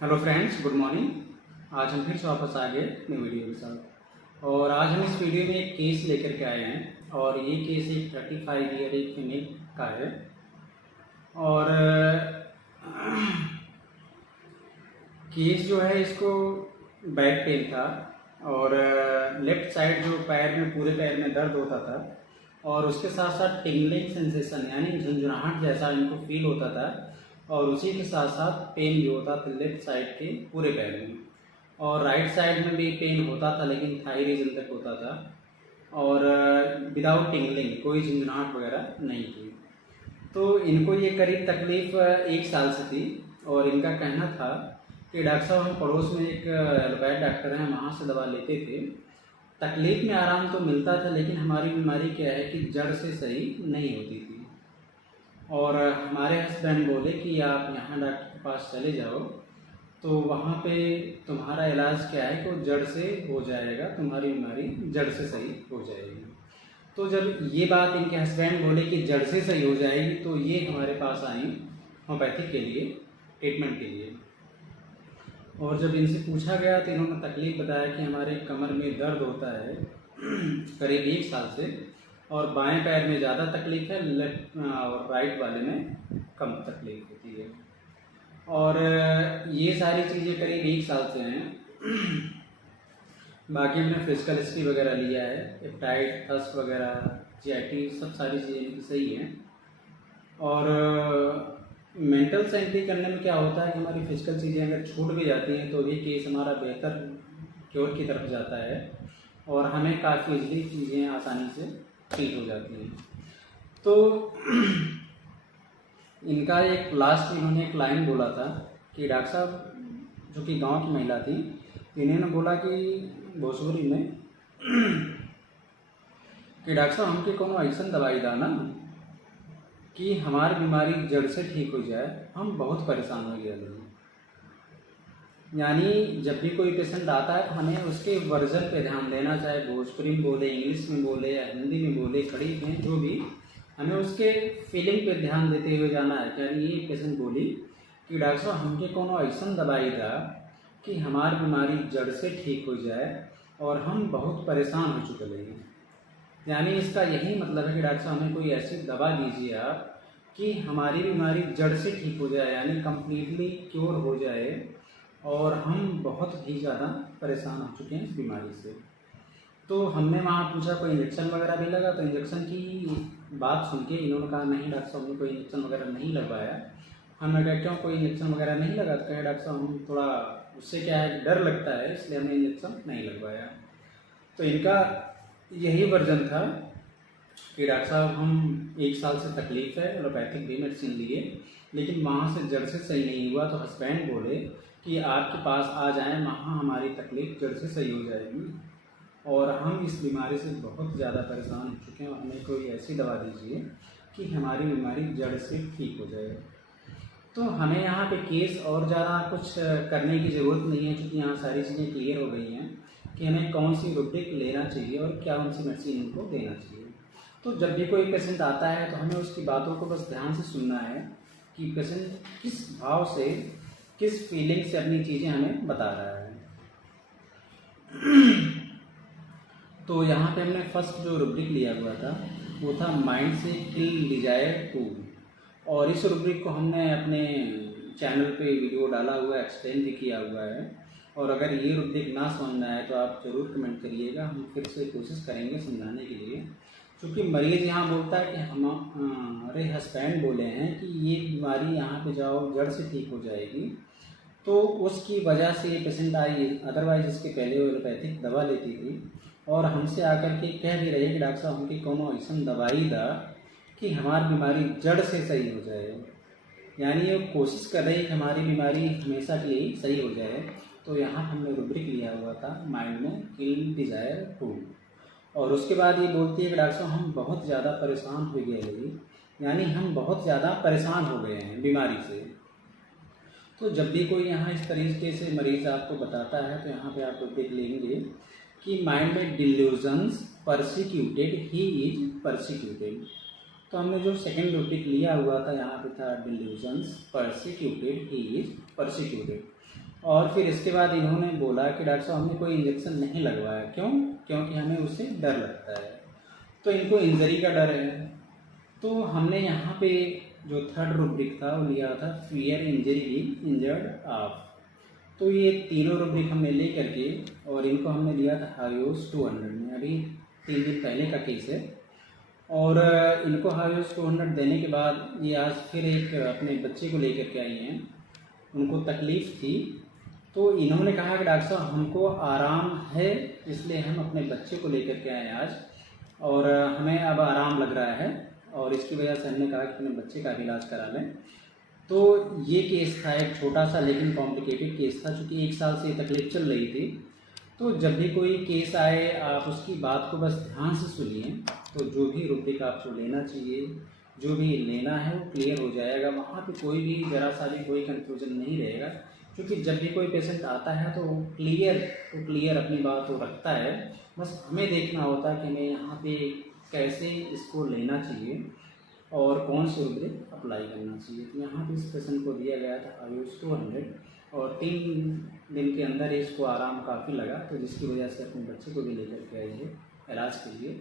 Hello friends, good morning. आज हम फिर से वापस आ गए अपने वीडियो के साथ। और आज हम इस वीडियो में एक केस लेकर के आए हैं और ये केस एक 35 ईयर एक फीमेल का है। और केस जो है, इसको बैक पेन था और लेफ्ट साइड जो पैर में पूरे पैर में दर्द होता था और उसके साथ साथ टिंगलिंग सेंसेशन यानी झंझनाहट जैसा इनको फील होता था और उसी के साथ साथ पेन भी होता था लेफ्ट साइड के पूरे पैर में। और राइट साइड में भी पेन होता था लेकिन थाई रीजन तक होता था और विदाउट टिंगलिंग, कोई झंझनाहट वगैरह नहीं थी। तो इनको ये करीब तकलीफ 1 साल से थी और इनका कहना था कि डॉक्टर साहब, हम पड़ोस में एक एलोपैथ डॉक्टर हैं, वहाँ से दवा लेते थे, तकलीफ में आराम तो मिलता था लेकिन हमारी बीमारी क्या है कि जड़ से सही नहीं होती थी। और हमारे हस्बैंड बोले कि आप यहाँ डॉक्टर के पास चले जाओ, तो वहाँ पे तुम्हारा इलाज क्या है कि वो जड़ से हो जाएगा, तुम्हारी बीमारी जड़ से सही हो जाएगी। तो जब ये बात इनके हस्बैंड बोले कि जड़ से सही हो जाएगी, तो ये हमारे पास आई होम्योपैथिक के लिए, ट्रीटमेंट के लिए। और जब इनसे पूछा गया तो इन्होंने तकलीफ बताया कि हमारे कमर में दर्द होता है करीब 1 साल से और बाएं पैर में ज़्यादा तकलीफ है, लेफ्ट और राइट वाले में कम तकलीफ होती है। और ये सारी चीज़ें करीब 1 साल से हैं। बाकी हमने फिजिकल हिस्ट्री वगैरह लिया है, हेपेटाइट, थस वगैरह, जीआईटी, सब सारी चीज़ें इनकी सही हैं। और मेंटल सेंट्री करने में क्या होता है कि हमारी फिजिकल चीज़ें अगर छूट भी जाती हैं तो ये केस हमारा बेहतर क्योर की तरफ जाता है और हमें काफ़ी इजली चीज़ें आसानी से ठीक हो जाती हैं। तो इनका एक लास्ट इन्होंने एक लाइन बोला था कि डॉक्टर साहब, जो कि गांव की महिला थी, इन्होंने बोला कि भोजपुरी में कि डॉक्टर साहब, हमके कोनो ऐसा दवाई दाना कि हमारी बीमारी जड़ से ठीक हो जाए, हम बहुत परेशान हो गए। यानी जब भी कोई पेशेंट आता है तो हमें उसके वर्जन पे ध्यान देना, चाहे भोजपुरी में बोले, इंग्लिश में बोले या हिंदी में बोले, खड़ी में, जो भी, हमें उसके फीलिंग पे ध्यान देते हुए जाना है। यानी ये पेशेंट बोली कि डॉक्टर साहब, हमके कोनो ऐसा दवाई दा कि हमारी बीमारी जड़ से ठीक हो जाए और हम बहुत परेशान हो चुके हैं। यानी इसका यही मतलब है कि डॉक्टर साहब, हमें कोई ऐसी दवा दीजिए आप कि हमारी बीमारी जड़ से ठीक हो जाए, यानी कम्प्लीटली क्योर हो जाए और हम बहुत ही ज़्यादा परेशान हो चुके हैं इस बीमारी से। तो हमने वहाँ पूछा कोई इंजेक्शन वगैरह भी लगा, तो इंजेक्शन की बात सुन के इन्होंने कहा नहीं डॉक्टर साहब, हमने कोई इंजेक्शन वगैरह नहीं लगवाया। हमने कहा क्यों, कोई इंजेक्शन वगैरह नहीं लगा? तो कहे डॉक्टर साहब, हम थोड़ा उससे क्या है डर लगता है, इसलिए हमने इंजेक्शन नहीं लगवाया। तो इनका यही वर्जन था कि डॉक्टर साहब, हम 1 साल से तकलीफ है, एलोपैथिक भी मेडिसिन लिए लेकिन वहाँ से जड़ से सही नहीं हुआ। तो हस्बैंड बोले कि आपके पास आ जाएं, वहाँ हमारी तकलीफ जड़ से सही हो जाएगी और हम इस बीमारी से बहुत ज़्यादा परेशान हो चुके हैं और हमें कोई ऐसी दवा दीजिए कि हमारी बीमारी जड़ से ठीक हो जाए। तो हमें यहाँ पे केस और ज़्यादा कुछ करने की ज़रूरत नहीं है, क्योंकि यहाँ सारी चीज़ें क्लियर हो गई हैं कि हमें कौन सी रूब्रिक लेना चाहिए और क्या उनसी मेडिसिन उनको देना चाहिए। तो जब भी कोई पेशेंट आता है तो हमें उसकी बातों को बस ध्यान से सुनना है कि पेशेंट किस भाव से, किस फीलिंग से अपनी चीज़ें हमें बता रहा है। तो यहाँ पे हमने फर्स्ट जो रूब्रिक लिया हुआ था वो था माइंड से किल डिजायर टू, और इस रूब्रिक को हमने अपने चैनल पे वीडियो डाला हुआ है, एक्सप्लेन भी किया हुआ है। और अगर ये रूब्रिक ना समझ में आए तो आप ज़रूर कमेंट करिएगा, हम फिर से कोशिश करेंगे समझाने के लिए। क्योंकि मरीज़ यहाँ बोलता है कि हमारे हस्बैंड बोले हैं कि ये बीमारी यहाँ पे जाओ जड़ से ठीक हो जाएगी, तो उसकी वजह से ये पेशेंट आई। अदरवाइज इसके पहले वो एलोपैथिक दवा लेती थी और हमसे आकर के कह भी रही है कि डॉक्टर साहब, हमकी कोनो ऐसा दवाई दा कि हमारी बीमारी जड़ से सही हो जाए। यानी ये कोशिश कर रही है कि हमारी बीमारी हमेशा के लिए सही हो जाए। तो यहाँ हमने रूब्रिक लिया हुआ था माइंड में किल डिजायर टू, और उसके बाद ये बोलती है कि डॉक्टर साहब, हम बहुत ज़्यादा परेशान हो गए हैं, यानी हम बहुत ज़्यादा परेशान हो गए हैं बीमारी से। तो जब भी कोई यहाँ इस तरीके से मरीज़ आपको बताता है तो यहाँ पे आप देख लेंगे कि माइंड में delusions persecuted, he is persecuted. तो हमने जो सेकंड टॉपिक लिया हुआ था यहाँ पे था delusions, persecuted, he is persecuted. और फिर इसके बाद इन्होंने बोला कि डॉक्टर साहब हमने कोई इंजेक्शन नहीं लगवाया, क्यों? क्योंकि हमें उससे डर लगता है, तो इनको इंजरी का डर है। तो हमने यहाँ पे जो थर्ड रूब्रिक था वो लिया था fear injury being injured of. तो ये तीनों रूब्रिक हमने ले करके और इनको हमने लिया था हाईओस 200 में, अभी 3 दिन पहले का केस है। और इनको हाईओस 200 देने के बाद ये आज फिर एक अपने बच्चे को लेकर के आई हैं, उनको तकलीफ़ थी। तो इन्होंने कहा कि डॉक्टर साहब हमको आराम है, इसलिए हम अपने बच्चे को लेकर के आए आज और हमें अब आराम लग रहा है, और इसकी वजह से हमने कहा कि अपने बच्चे का इलाज करा लें। तो ये केस था एक छोटा सा लेकिन कॉम्प्लिकेटेड केस था, चूँकि 1 साल से ये तकलीफ चल रही थी। तो जब भी कोई केस आए आप उसकी बात को बस ध्यान से सुनिए, तो जो भी रूब्रिक आपको लेना चाहिए, जो भी लेना है वो क्लियर हो जाएगा, वहाँ पे कोई भी ज़रा सा भी कोई कंफ्यूजन नहीं रहेगा। क्योंकि जब भी कोई पेशेंट आता है तो क्लियर अपनी बात वो रखता है, बस हमें देखना होता है कि हमें यहाँ पे कैसे इसको लेना चाहिए और कौन से रूब्रिक अप्लाई करना चाहिए। तो यहाँ पे इस पेशेंट को दिया गया था आयुष 200 और 3 दिन के अंदर इसको आराम काफ़ी लगा, तो जिसकी वजह से अपने बच्चे को भी लेकर के आई है इलाज के लिए।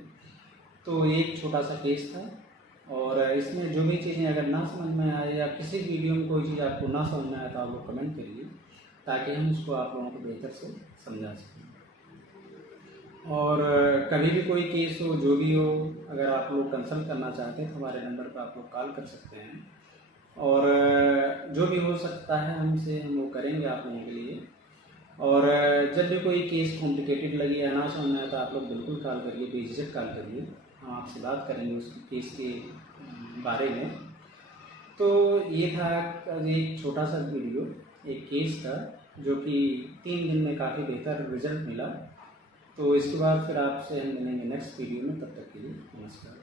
तो एक छोटा सा केस था, और इसमें जो भी चीज़ें अगर ना समझ में आए या किसी वीडियो में कोई चीज़ आपको ना समझ में आए तो आप लोग कमेंट करिए, ताकि हम उसको आप लोगों को बेहतर से समझा सकें। और कभी भी कोई केस हो, जो भी हो, अगर आप लोग कंसल्ट करना चाहते हैं तो हमारे नंबर पर आप लोग कॉल कर सकते हैं, और जो भी हो सकता है हमसे हम वो करेंगे आप लोगों के लिए। और जब भी कोई केस कॉम्प्लिकेटेड लगे या ना समझ में आए तो आप लोग बिल्कुल कॉल करिए, बेझिझक कॉल करिए, हम आपसे बात करेंगे उस केस के बारे में। तो ये था एक छोटा सा वीडियो, एक केस था जो कि 3 दिन में काफ़ी बेहतर रिजल्ट मिला। तो इसके बाद फिर आपसे हम मिलेंगे नेक्स्ट वीडियो में, तब तक के लिए नमस्कार।